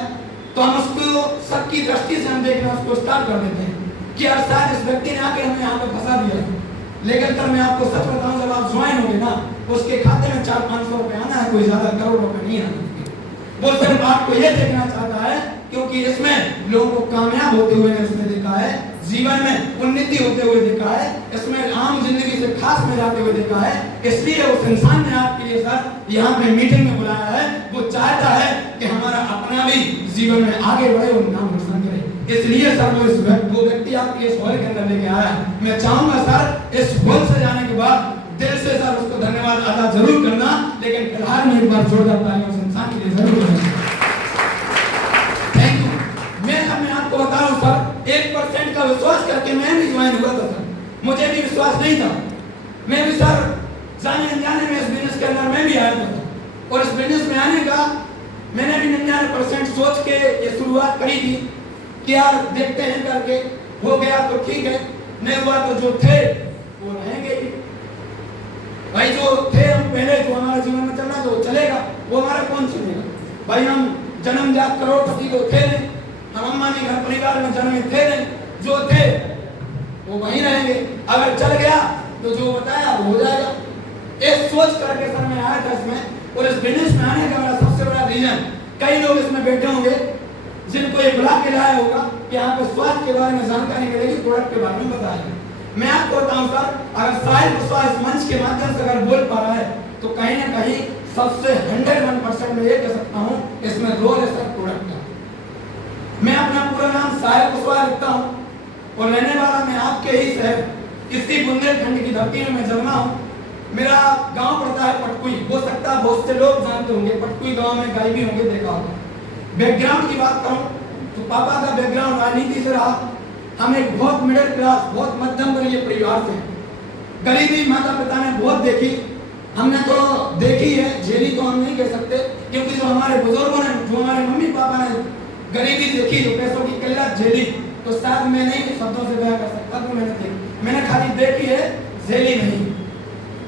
तो हम उसको सबकी दृष्टि से हम देखना उसको स्टार्ट कर देते हैं कि यार शायद इस व्यक्ति ने आके हमें यहाँ पे फंसा दिया। लेकिन सर मैं आपको सच बताऊं, जब आप ज्वाइन होंगे ना, उसके खाते में 400-500 रुपए आना है, कोई ज्यादा करोड़ रुपए नहीं आना। वो सिर्फ आपको ये देखना चाहता है, क्योंकि इसमें लोगों को कामयाब होते हुए इसमें देखा है, जीवन में उन्नति होते हुए देखा है, इसमें आम जिंदगी से खास में जाते हुए देखा है। इसलिए उस इंसान ने आपके लिए सर यहाँ पे मीटिंग में बुलाया है। वो चाहता है कि हमारा अपना भी जीवन में आगे बढ़े और नाम रोशन करे। इसलिए सर वो व्यक्ति आपके इस हॉल के अंदर लेके आया है। मैं चाहूंगा सर इस हॉल से जाने के बाद दिल से सर उसको धन्यवाद अदा जरूर करना, लेकिन फिलहाल में एक बार जोरदार तालियां उस इंसान के लिए जरूर करना। Thank you. मैं आपको बताऊं सर 1% का विश्वास करके मैं भी ज्वाइन हुआ था सर, मुझे भी विश्वास नहीं था, मैं भी सर जाने अनजाने में इस बिजनेस के अंदर मैं भी आया था। और इस बिजनेस में आने का मैंने भी 99% सोच के ये शुरुआत करी थी कि यार देखते हैं करके, हो गया तो ठीक है, नहीं हुआ तो जो थे वो रहेंगे ही भाई, जो थे हम पहले, जो हमारे जीवन में चलना तो चलेगा, वो हमारा कौन सुनेगा भाई। हम जन्मजात करोड़पति तो थे नहीं, हम अंबानी घर परिवार में जन्मे थे नहीं, जो थे वो वहीं रहेंगे, अगर चल गया तो जो बताया वो हो जाएगा। एक सोच करके सर मैं आया था इसमें। और इस बिजनेस में आने का मेरा सबसे बड़ा रीजन, कई लोग इसमें बैठे होंगे जिनको ये बुला के लाया होगा कि यहाँ पे स्वास्थ्य के बारे में जानकारी मिलेगी, प्रोडक्ट के बारे में बताएंगे। मैं आपको बताऊं सर, अगर साहिल कुशवाहा इस मंच के माध्यम से अगर बोल पा रहा है तो कहीं ना कहीं सबसे 101% मैं ये कह सकता हूँ इसमें रोल है सर प्रोडक्ट का। मैं अपना पूरा नाम साहिल कुशवाहा लिखता हूँ और रहने वाला मैं आपके ही शहर इसी बुंदेलखंड की धरती में मैं जन्मा हूँ। मेरा गांव पड़ता है पटकुई, हो सकता है बहुत से लोग जानते होंगे, पटकुई गांव में गाय भी होंगे, देखा होगा। बैकग्राउंड की बात करूं तो पापा का बैकग्राउंड राजनीति से रहा। हम एक बहुत मिडिल क्लास, बहुत मध्यम वर्गीय परिवार से, गरीबी माता पिता ने बहुत देखी, हमने तो देखी है, झेली तो हम नहीं कह सकते, क्योंकि जो हमारे बुजुर्गों ने, जो हमारे मम्मी पापा ने गरीबी देखी, जो पैसों की किल्लत झेली, तो शायद मैं नहीं शब्दों से बयां कर सकता। तो मैंने खाली देखी है, झेली नहीं।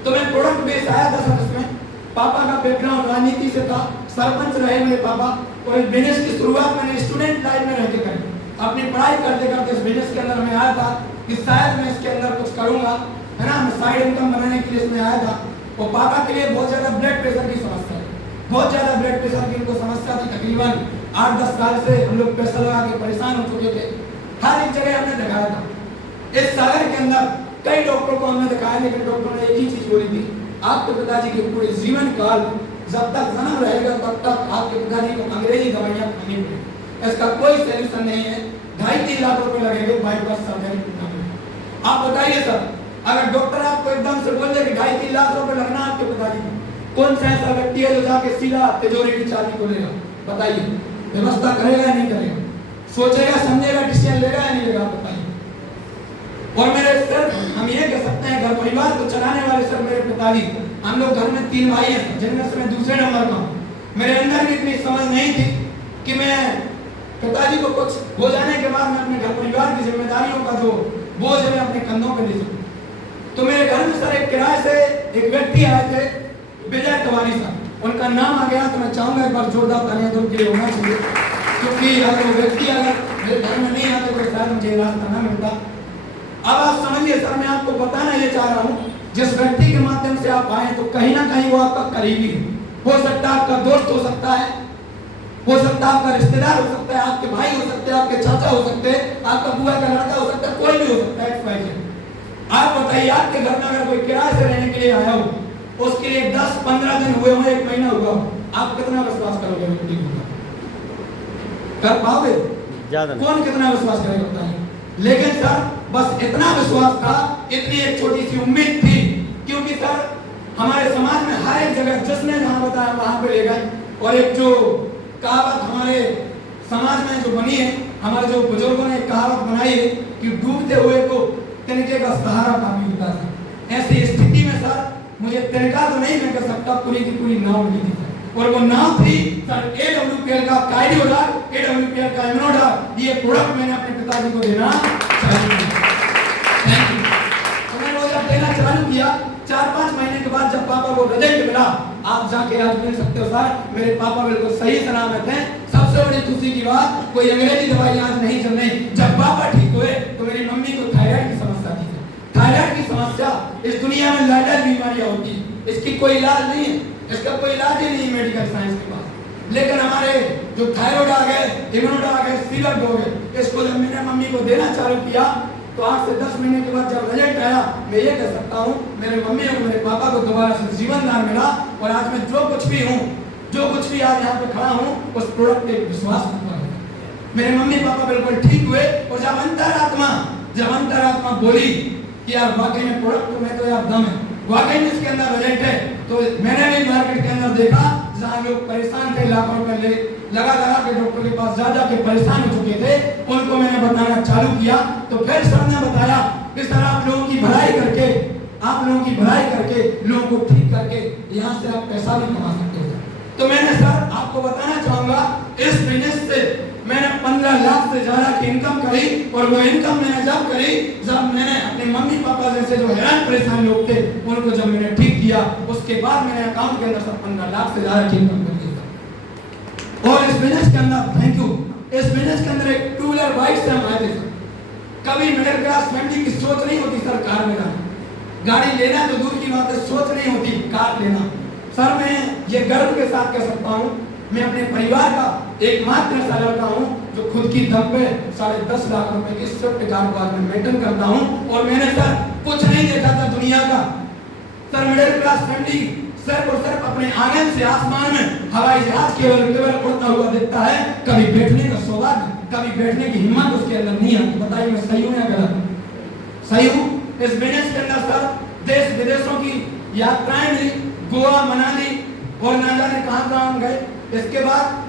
तो मैं प्रोडक्ट बेच आया था सर इसमें। पापा का बैकग्राउंड राजनीति से था, सरपंच रहे मेरे पापा, और इस बिजनेस की शुरुआत मैंने स्टूडेंट लाइफ में रह के करी। अपनी पढ़ाई करते करते इस बिजनेस के अंदर मैं आया था कि शायद मैं इसके अंदर कुछ करूंगा, है ना, मैं साइड इनकम बनाने के लिए इसमें आया था। और पापा के लिए बहुत ज्यादा ब्लड प्रेशर की समस्या है, बहुत ज्यादा ब्लड प्रेशर की इनको समस्या थी। तकरीबन 8-10 साल से हम लोग पैसा लगा के परेशान हो चुके थे। हर एक जगह हमने दिखाया था। इस सागर के अंदर कई डॉक्टरों को हमने दिखाया, लेकिन डॉक्टरों ने एक ही चीज बोली थी, आपके पिताजी के पूरे जीवन काल जब तक जन्म रहेगा तब तक आपके पिताजी को अंग्रेजी दवाइयां खानी पड़ेगी, इसका कोई सोल्यूशन नहीं है। 2.5-3 लाख रुपए लगेंगे बाईपास सर्जरी। आप बताइए सर, अगर डॉक्टर आपको एकदम से बोल दे कि 2.5-3 लाख रुपए लगना आपके पिताजी को, कौन सा ऐसा व्यक्ति है जो जाके सीधा तिजोरी की चाबी को लेगा? बताइए, व्यवस्था करेगा या नहीं करेगा? सोचेगा, समझेगा, डिसीजन लेगा या नहीं लेगा? बताइए। और मेरे सर, हम ये कह सकते हैं घर परिवार को चलाने वाले सर मेरे पिताजी, हम लोग घर में 3 भाई हैं जिनमें से मैं दूसरे नंबर का हूँ। मेरे अंदर भी इतनी समझ नहीं थी कि मैं पिताजी को कुछ हो जाने के बाद मैं अपने घर परिवार की जिम्मेदारियों का जो बोझ है मैं अपने कंधों पे ले सकूं। तो मेरे घर में सर एक किराए से एक व्यक्ति आए थे, विजय तिवारी सर, उनका नाम आ गया तो मैं चाहूंगा एक बार जोरदार तालियां तो उनके लिए होना चाहिए, क्योंकि अगर वो व्यक्ति अगर मेरे घर में नहीं आते तो शायद मुझे रास्ता ना मिलता। अब आप समझिए सर, मैं आपको बताना ये चाह रहा हूँ, जिस व्यक्ति के माध्यम से आप आए तो कहीं ना कहीं वो आपका करीबी है। हो सकता है आपका दोस्त हो सकता है, हो सकता है आपका रिश्तेदार हो सकता है, आपके भाई हो सकते हैं, आपके चाचा हो सकते हैं, आपका बुआ का लड़का हो सकता है, कोई भी हो सकता है। आप बताइए, आपके घर में अगर कोई किराए से रहने के लिए आया हो, उसके लिए 10-15 दिन हुए हो, 1 महीना हुआ हो, आप कितना विश्वास करोगे व्यक्ति को? कर पाओगे? ज्यादा कौन कितना विश्वास करेगा बताइए। लेकिन सर बस इतना विश्वास था, इतनी एक छोटी सी उम्मीद थी, क्योंकि सर हमारे समाज में हर एक जगह जिसने जहां बताया वहां पे ले गए। और एक जो कहावत हमारे समाज में जो बनी है, हमारे जो बुजुर्गों ने एक कहावत बनाई है कि डूबते हुए को तिनके का सहारा काफी होता है। ऐसी स्थिति में सर मुझे तिनका तो नहीं मैं कह सकता, पूरी की पूरी नाव मिली थी और वो नाव थी सर AWPL का काइडियोडार, AWPL का इम्यूनोडार। ये प्रोडक्ट मैंने अपने पिताजी को देना चालू किया। Thank you. तो मैंने वो जब देना चालू किया, 4-5 महीने के बाद जब पापा को रिजल्ट मिला, आप जाके आज मिल सकते हो सर, मेरे पापा बिल्कुल सही सलामत हैं। सबसे बड़ी खुशी की बात, कोई अंग्रेजी दवाई आज नहीं चल रही। जब पापा ठीक हुए तो मेरी मम्मी को थायराइड की समस्या थी। थायराइड की समस्या इस दुनिया में लाइटर बीमारियां होती, इसकी कोई इलाज नहीं है, इसका कोई इलाज ही नहीं मेडिकल साइंस के पास। लेकिन हमारे जो थायराइड आ गए, इम्यूनोड आ गए, सीलर हो गए, इसको जब मैंने मम्मी को देना चालू किया तो 8 से 10 महीने के बाद जब रिजल्ट आया, मैं ये कह सकता हूँ मेरे मम्मी और मेरे पापा को दोबारा से जीवन दान मिला। और आज मैं जो कुछ भी हूँ, जो कुछ भी आज यहाँ पे खड़ा हूँ, उस प्रोडक्ट पे विश्वास करता हूँ। मेरे मम्मी पापा बिल्कुल ठीक हुए। और जब अंतरात्मा बोली कि यार वाकई में प्रोडक्ट में तो यार दम है, वाकई में इसके अंदर रिजल्ट है, तो मैंने भी मार्केट के अंदर देखा जहाँ लोग परेशान थे, लाखों रुपए लगा के डॉक्टर के पास जा के परेशान हो चुके थे, उनको मैंने बताना चालू किया। तो फिर सर ने बताया कि सर आप लोगों की भलाई करके, लोगों को ठीक करके यहाँ से आप पैसा भी कमा सकते हो। तो मैंने सर आपको बताना चाहूंगा, इस बिजनेस से मैंने 15 लाख से ज्यादा की इनकम करी। और वो इनकम मैंने जब करी जब मैंने अपने मम्मी पापा जैसे जो हैरान परेशान लोग थे उनको जब मैंने ठीक किया, उसके बाद मैंने अकाउंट के अंदर सब 15 लाख से ज्यादा की इनकम कर दी। और इस बिजनेस के अंदर थैंक यू, इस बिजनेस के अंदर एक 2 व्हीलर बाइक से हम आए थे सर। कभी मिडिल क्लास फैमिली की सोच नहीं होती सर कार लेना, गाड़ी लेना तो दूर की बात है, सोच नहीं होती कार लेना। सर मैं ये गर्व के साथ कह सकता हूँ, मैं अपने परिवार का एकमात्र ऐसा लड़का हूँ जो खुद की दम पे 10.5 लाख रुपए की स्विफ्ट कार को आज मैं मेंटेन करता हूँ। और मैंने सर कुछ नहीं देखा था दुनिया का। सर मिडिल क्लास फैमिली सिर्फ और सिर्फ अपने आंगन से आसमान में हवाई जहाज केवल उड़ता हुआ दिखता है, कभी बैठने का सौभाग्य, कभी बैठने की हिम्मत उसके अंदर नहीं आती। बताइए मैं सही हूँ या गलत? सही हूँ। इस बिजनेस के अंदर सर देश विदेशों की यात्राएं मिली, गोवा, मनाली और ना जाने कहां हम गए। इसके बाद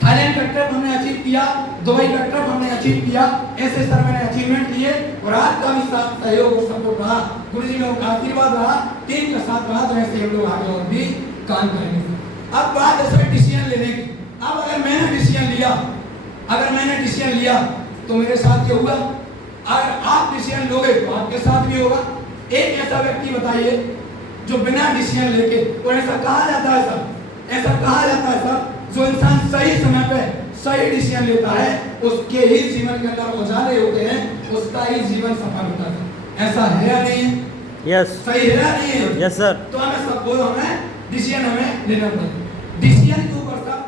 थाईलैंड का ट्रिप हमने अचीव किया, दुबई का ट्रिप हमने अचीव किया। ऐसे सर मैंने अचीवमेंट लिए और आपका भी साथ सहयोग और सपोर्ट रहा, गुरुजी लोगों का आशीर्वाद रहा, टीम का साथ रहा। तो ऐसे हम लोग आगे और भी काम करेंगे। अब बात है सर डिसीजन लेने की। अब अगर मैंने डिसीजन लिया तो मेरे साथ ये हुआ, अगर आप डिसीजन लोगे तो आपके साथ भी होगा। एक ऐसा व्यक्ति बताइए जो बिना डिसीजन लेके, और ऐसा कहा जाता है सर जो इंसान सही समय पे सही डिसीजन लेता है उसके ही जीवन के अंदर उजाले होते हैं, उसका ही जीवन सफल होता है। ऐसा है या नहीं है? यस। सही है या नहीं है? Yes sir. तो हमें सब बोलो, हमें डिसीजन हमें लेना पड़ेगा। डिसीजन के ऊपर सर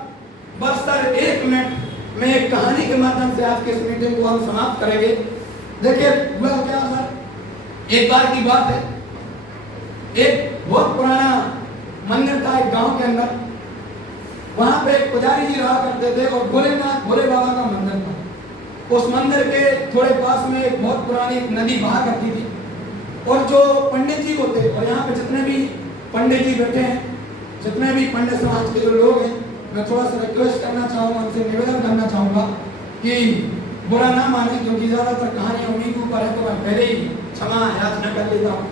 बस सर 1 मिनट में एक कहानी के माध्यम से आज के इस मीटिंग को हम समाप्त करेंगे। देखिए हुआ क्या सर, एक बार की बात है, एक बहुत पुराना मंदिर था एक गांव के अंदर। वहां पे एक पुजारी जी रहा करते थे और भोले बाबा का मंदिर था। उस मंदिर के थोड़े पास में एक बहुत पुरानी नदी बहा करती थी। और जो पंडित जी होते, और यहाँ पे जितने भी पंडित जी बैठे हैं, जितने भी पंडित समाज के जो लोग हैं, मैं थोड़ा सा रिक्वेस्ट करना चाहूँगा, उनसे निवेदन करना चाहूँगा कि बुरा ना माने, क्योंकि ज़्यादातर कहानियाँ उन्हीं के ऊपर है तो मैं पहले ही क्षमा याचना कर लेता हूँ।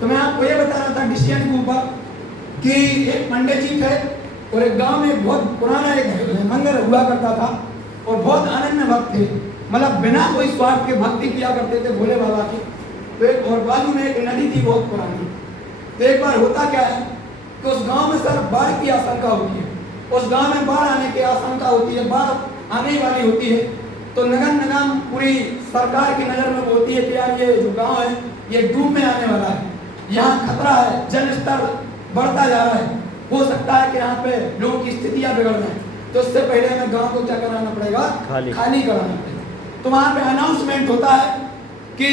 तो मैं आपको ये बता रहा था डिसीजन के ऊपर कि एक पंडित जी थे और एक गांव में बहुत पुराना एक मंदिर हुआ करता था और बहुत आनंद में भक्त थे, मतलब बिना कोई स्वार्थ के भक्ति किया करते थे भोले बाबा की। तो एक और बाजू में एक नदी थी बहुत पुरानी। तो एक बार होता क्या है कि उस गांव में सर बाढ़ की आशंका होती है, उस गांव में बाढ़ आने की आशंका होती है, बाढ़ आने वाली होती है। तो नगर निगम पूरी सरकार की नज़र में होती है कि यार ये जो गांव है ये डूब में आने वाला है, यहाँ खतरा है, जल स्तर बढ़ता जा रहा है, हो सकता है कि यहाँ पे लोगों की स्थितियाँ बिगड़ जाए। तो इससे पहले हमें गांव को क्या कराना पड़ेगा? खाली कराना पड़ेगा। तो वहाँ पे अनाउंसमेंट होता है कि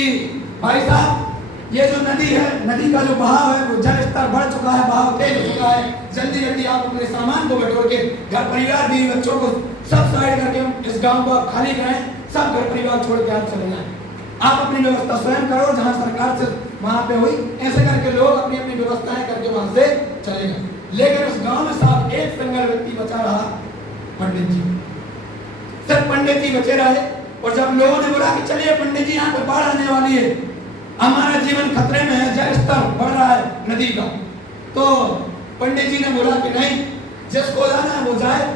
भाई साहब ये जो नदी है, नदी का जो बहाव है वो जल स्तर बढ़ चुका है, बहाव तेज हो चुका है। जल्दी जल्दी आप अपने सामान को बटोर के घर परिवार बीवी बच्चों को सब साइड करके इस गांव को खाली करें, सब घर परिवार छोड़ के आप चले जाएं। आप अपनी व्यवस्था स्वयं करो, जहां सरकार से वहां पे हुई, ऐसे करके लोग अपनी अपनी व्यवस्थाएं करके वहां से चले गए। लेकिन उस गांव में साहब एक सिंगल व्यक्ति बचा रहा, पंडित जी। सिर्फ पंडित जी बचे रहे। और जब लोगों ने बोला कि चलिए पंडित जी यहाँ पे बाढ़ आने वाली है, हमारा जीवन खतरे में है, जल स्तर बढ़ रहा है नदी का, तो पंडित जी ने बोला कि नहीं, जिसको जाना है वो जाए,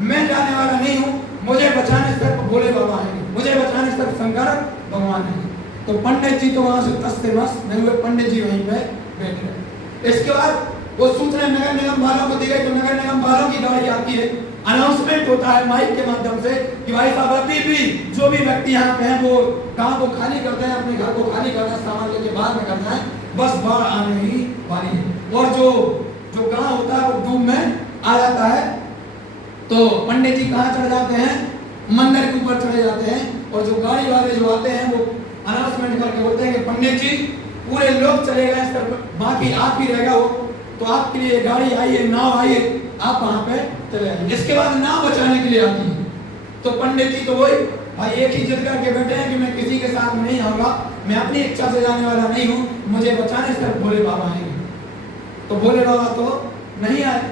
मैं जाने वाला नहीं हूँ, मुझे बचाने सिर्फ भोले बाबा आएंगे, मुझे बचाने सिर्फ शंकर भगवान है। तो पंडित जी तो वहां से तस से मस नहीं हुए, पंडित जी वहीं पे बैठ गए। इसके बाद वो सूचना नगर निगम वालों को दी गई, तो नगर निगम वालों की गाड़ी आती है, अनाउंसमेंट होता है माइक के माध्यम से कि भाई साहब अभी भी जो भी व्यक्ति यहाँ पे हैं वो गांव को खाली करते हैं, अपने घर को खाली करना है, सामान लेके बाहर में करना है, बस बाढ़ आने ही वाली है। और जो गांव होता है वो डूब में आ जाता है। तो पंडित जी कहाँ चढ़ जाते हैं, मंदिर के ऊपर चढ़े जाते हैं। और जो गाड़ी वाले जो आते हैं वो अनाउंसमेंट करके बोलते हैं कि पंडित जी पूरे लोग चले गए, सिर्फ बाकी आप ही रहेगा, वो तो आपके लिए गाड़ी आई है, नाव आई है, आप वहां पे चले आइए। इसके बाद नाव बचाने के लिए आती है। तो पंडित जी तो वही भाई एक ही जिद करके बैठे हैं कि मैं किसी के साथ नहीं आऊंगा, मैं अपनी इच्छा से जाने वाला नहीं हूँ, मुझे बचाने सिर्फ भोले बाबा आएंगे। तो भोले बाबा तो नहीं आए।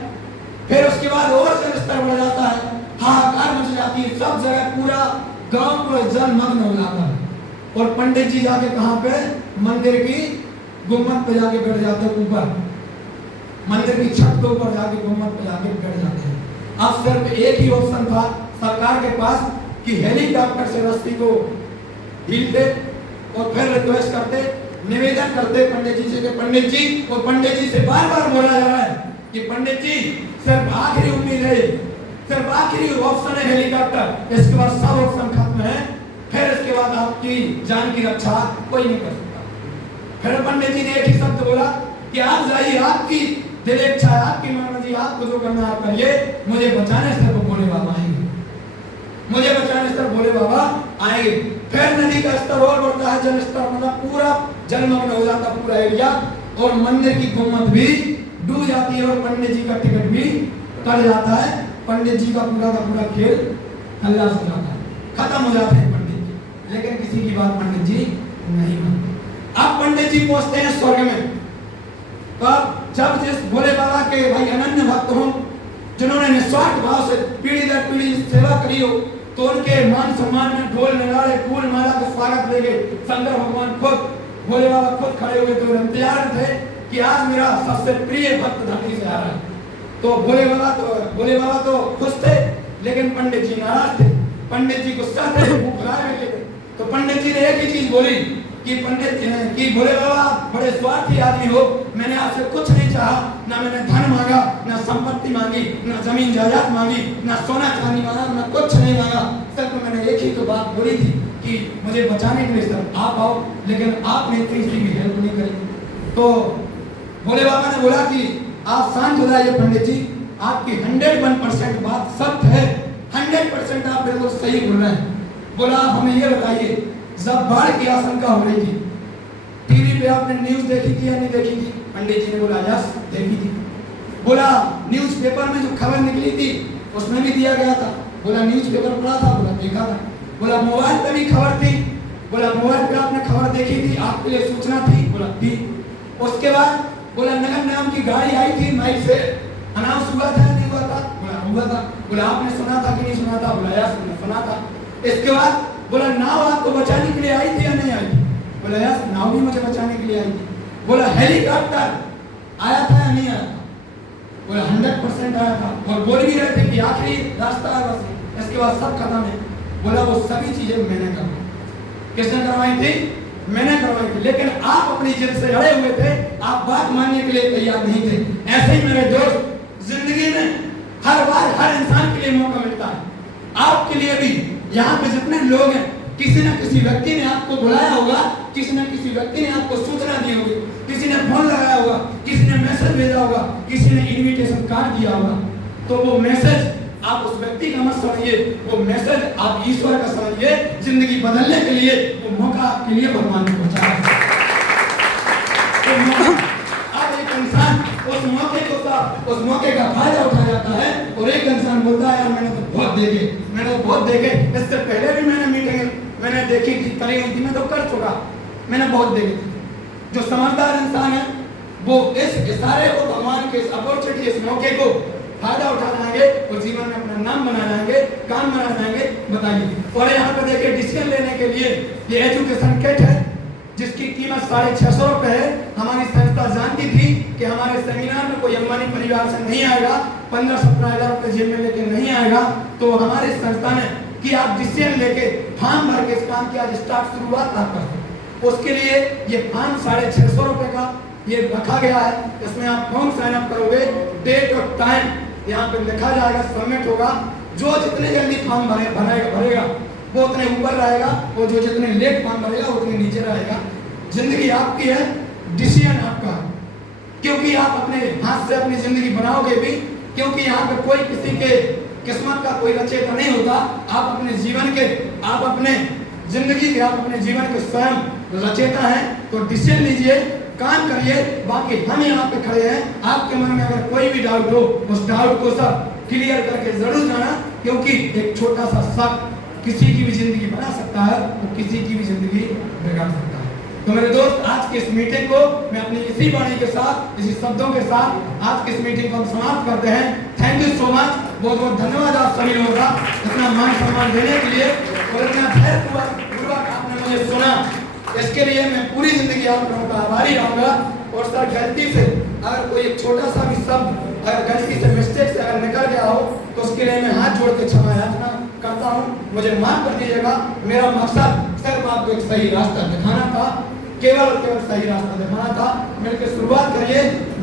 फिर उसके बाद और जल स्तर बढ़ जाता है, हाहाकार मच जाती है, सब जगह पूरा गांव पूरा जलमग्न हो जाता है। और पंडित जी जाके कहाँ पे, मंदिर की गुम्बद पे जाके बैठ जाते हैं, ऊपर मंदिर की छत के ऊपर जाके गुम्बद पे जाके बैठ जाते हैं। अब सिर्फ एक ही ऑप्शन था सरकार के पास कि हेलीकॉप्टर से रस्सी को ढीलते और फिर रिक्वेस्ट करते, निवेदन करते पंडित जी से कि पंडित जी, और पंडित जी से बार बार बोला जा रहा है कि पंडित जी सिर्फ आखिरी उम्मीद है, सिर्फ आखिरी ऑप्शन है हेलीकॉप्टर, इसके बाद सब ऑप्शन खत्म है, फिर इसके बाद आपकी जान की रक्षा कोई नहीं कर सकता। फिर पंडित जी ने एक ही शब्द बोला कि आप जाइए, आपकी दिल इच्छा है, आपकी मर्जी, आपको जो करना है आप करिए, मुझे बचाने सिर्फ भोले बाबा आएंगे, मुझे बचाने सिर्फ भोले बाबा आएंगे। फिर नदी का स्तर और बढ़ता है, जल स्तर मतलब पूरा जलमग्न हो जाता पूरा एरिया, और मंदिर की गुम्बद भी डूब जाती है, और पंडित जी का टिकट भी कट जाता है। पंडित जी का पूरा खेल खल्लास हो जाता है, खत्म हो जाते हैं पंडित जी। लेकिन किसी की बात पंडित जी नहीं मानते। अब पंडित जी पहुंचते हैं स्वर्ग में। तो जब जिस भोले बाबा के भाई अनन्य भक्त हों, जिन्होंने निस्वार्थ भाव से पीढ़ी दर पीढ़ी सेवा करी हो, तो उनके मान सम्मान में ढोल नगाड़े फूल माला का स्वागत लेके शंकर भगवान खुद, भोले बाबा खुद खड़े हुए थे, इंतजार थे कि आज मेरा सबसे प्रिय भक्त धरती से आ रहा है। तो भोले बाबा तो खुश थे, लेकिन पंडित जी नाराज थे, पंडित जी गुस्सा थे, भूख लगे थे। तो पंडित जी ने एक ही चीज बोली कि पंडित जी ने कि भोले बाबा बड़े स्वार्थी आदमी हो, मैंने आपसे कुछ नहीं चाहा, ना मैंने धन मांगा, ना संपत्ति मांगी, ना जमीन जायदाद मांगी, ना सोना चांदी मांगा, ना कुछ नहीं मांगा, सिर्फ मैंने एक ही तो बात बोली थी कि मुझे बचाने के लिए सिर्फ आप आओ, लेकिन आपने इतनी सी भी हेल्प नहीं करी। तो भोले बाबा ने बोला कि आप शांत हो जाइए पंडित जी, आपकी 101% बात सत्य है, 100% आप बिल्कुल सही बोल रहे हैं। बोला आप हमें ये बताइए, जब बाढ़ की आशंका हो रही थी, टीवी पे आपने न्यूज देखी थी या नहीं देखी थी? पंडित जी ने बोला यस देखी थी। बोला न्यूज़पेपर में जो खबर निकली थी उसमें भी दिया गया था? बोला न्यूज़पेपर पढ़ा था? बोला देखा था। बोला मोबाइल पे भी खबर थी? बोला मोबाइल पे आपने खबर देखी थी, आपके लिए सूचना थी? बोला थी। उसके बाद बोला नगर निगम की गाड़ी आई थी, माइक से अनाउंस हुआ था नहीं हुआ था? बोला हुआ था। बोला आपने सुना था कि नहीं सुना था? बोला यस सुना था। इसके बाद बोला नाव आपको बचाने के लिए आई थी या नहीं आई थी? बोला यस नाव भी मुझे बचाने के लिए आई थी। बोला हेलीकॉप्टर आया था या नहीं आया था? बोला 100% आया था, और बोल भी रहे थे कि आखिरी रास्ता है बस, इसके बाद सब खत्म है। बोला वो सभी चीजें मैंने करवाई। किसने करवाई थी? मैंने करवाई थी। लेकिन आप अपनी जिद से अड़े हुए थे, आप बात मानने के लिए तैयार नहीं थे। ऐसे ही मेरे दोस्त, जिंदगी में हर बार हर इंसान के लिए मौका मिलता है, आपके लिए भी। यहाँ पे जितने लोग हैं, किसी न किसी व्यक्ति ने आपको बुलाया होगा, किसी न किसी व्यक्ति ने आपको सूचना दी होगी, किसी ने फोन लगाया होगा, किसी ने मैसेज भेजा होगा, किसी ने इनविटेशन कार्ड दिया होगा। तो वो मैसेज आप उस व्यक्ति का मत समझिए, वो मैसेज आप ईश्वर का समझिए। जिंदगी बदलने के लिए वो मौका आपके लिए भगवान ने पहुंचाया। उस मौके का फायदा उठाया जाता है और एक इंसान बोलता है यार मैंने तो बहुत देखे, इससे पहले भी मैंने मीटिंग मैंने देखी थी, करी हुई थी, मैं तो कर चुका, मैंने बहुत देखी थी। जो समझदार इंसान है वो इस इशारे को, भगवान के इस अपॉर्चुनिटी, इस मौके को फायदा उठा लाएंगे और जीवन में अपना नाम बना लाएंगे, काम बना लाएंगे। बताइए। और यहाँ पे देखिए डिसीजन लेने के लिए ये एजुकेशन किट है जिसकी कीमत 650 रुपये है। हमारी संस्था जानती थी कि हमारे सेमिनार में कोई अंबानी परिवार से नहीं आएगा, 15-17 हज़ार रुपये जेब में लेके नहीं आएगा, तो हमारी संस्था ने कि आप डिसीजन लेके फॉर्म भर के इस काम की आज स्टार्ट शुरुआत आप कर सकते। उसके लिए ये फॉर्म 650 रुपये का ये रखा गया है। इसमें आप फॉर्म साइन अप करोगे, डेट और टाइम यहाँ पे लिखा जाएगा, सबमिट होगा। जो जितने जल्दी फॉर्म भरेगा वो उतने ऊपर रहेगा और जो जितने लेट फॉर्म भरेगा वो उतने नीचे रहेगा। जिंदगी आपकी है, डिसीजन आपका है, क्योंकि आप अपने हाथ से अपनी जिंदगी बनाओगे भी, क्योंकि यहाँ पे कोई किसी के किस्मत का कोई रचयिता नहीं होता। आप अपने जीवन के, आप अपने जिंदगी के, आप अपने जीवन के स्वयं रचयिता हैं। तो डिसीजन लीजिए, काम करिए। बाकी हम यहाँ पे खड़े हैं, आपके मन में अगर कोई भी डाउट हो उस डाउट को सब क्लियर करके जरूर जाना, क्योंकि एक छोटा सा शक किसी की भी जिंदगी बना सकता है, वो किसी की भी जिंदगी बिगाड़ सकता है। तो मेरे दोस्त, आज की इस मीटिंग को मैं अपनी इसी वाणी के साथ, इसी शब्दों के साथ आज की इस मीटिंग को हम समाप्त करते हैं। थैंक यू सो मच, बहुत बहुत धन्यवाद आप सभी लोगों का इतना मान सम्मान देने के लिए और इतना धैर्यपूर्वक आपने मुझे सुना। इसके लिए मैं पूरी जिंदगी आप लोगों का आभारी रहूंगा। और सर, गलती से अगर कोई एक छोटा सा भी शब्द अगर गलती से मिस्टेक से अगर निकल गया हो तो उसके लिए मैं हाथ जोड़ के क्षमा याचना करता हूँ, मुझे माफ कर दीजिएगा। मेरा मकसद सिर्फ आपको एक सही रास्ता दिखाना था, केवल और केवल सही रास्ता दिखाना था। मिलकर शुरुआत करिए।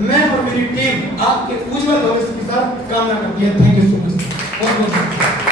मैं और मेरी टीम आपके उज्जवल भविष्य की सर कामना करती है। Thank you so much. बहुत बहुत